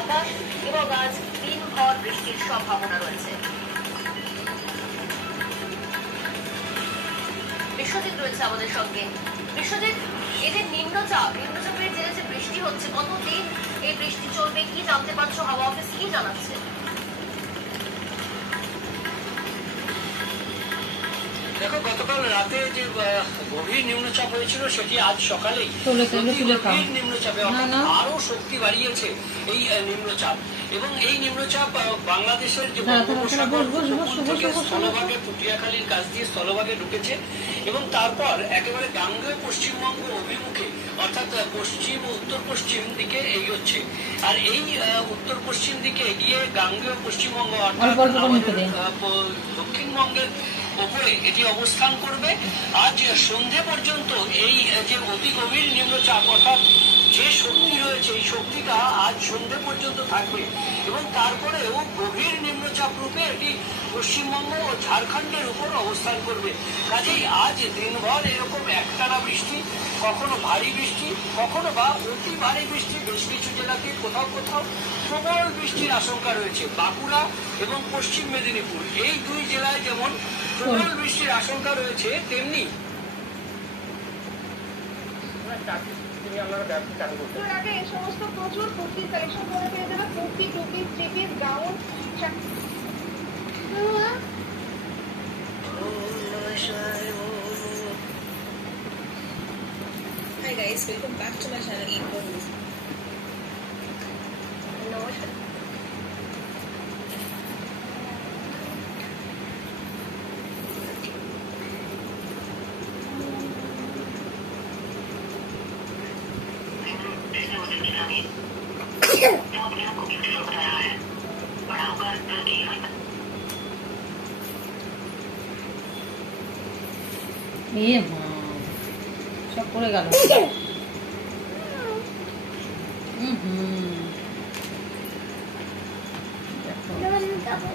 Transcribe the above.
আকাশ এবং আজ দিনভর বৃষ্টির সম্ভাবনা রয়েছে। বিশ্বজিৎ রয়েছে আমাদের সঙ্গে। বিশ্বজিৎ, এদের নিম্নচাপের জেরে যে বৃষ্টি হচ্ছে, কতদিন এই বৃষ্টি চলবে কি জানতে পারছো? হাওয়া অফিস কি জানাচ্ছে? দেখো, গতকাল রাতে যে গভীর নিম্নচাপ হয়েছিল সেটি আজ সকালেই গভীর নিম্নচাপে আরো শক্তি বাড়িয়েছে এই নিম্নচাপ। এবং এই নিম্নচাপ বাংলাদেশের যে বঙ্গোপসাগর থেকে স্থলভাগে পুটিয়াখালীর কাছ দিয়ে স্থলভাগে ঢুকেছে এবং তারপর একেবারে গাঙ্গেয় পশ্চিমবঙ্গ অভিমুখে অর্থাৎ পশ্চিম ও উত্তর পশ্চিম দিকে এগোচ্ছে। আর এই উত্তর পশ্চিম দিকে এগিয়ে গাঙ্গেয় পশ্চিমবঙ্গ অর্থাৎ দক্ষিণবঙ্গের উপরে এটি অবস্থান করবে। আজ সন্ধে পর্যন্ত এই যে অতি গভীর নিম্নচাপ অর্থাৎ যে শক্তি রয়েছে এই শক্তিটা আজ সন্ধে পর্যন্ত থাকবে এবং তারপরেও গভীর নিম্নচাপ রূপে এটি পশ্চিমবঙ্গ ও ঝাড়খণ্ডের উপর অবস্থান করবে। কাজেই আজ দিনভর এরকম একটানা বৃষ্টি, কখনো ভারী বৃষ্টি, কখনো বা অতি ভারী বৃষ্টি, বেশ কিছু জেলাতে কোথাও কোথাও প্রবল বৃষ্টির আশঙ্কা রয়েছে। বাঁকুড়া এবং পশ্চিম মেদিনীপুর এই দুই জেলায় যেমন প্রবল বৃষ্টির আশঙ্কা রয়েছে, তেমনি এই সমস্ত প্রচুর কুর্তি কালেকশন করে পেয়ে যাবে। Kurti, two piece, three piece, gown. Hi guys, welcome back to my channel Eco News. নমস্কার। সব পড়ে গেল। দেখো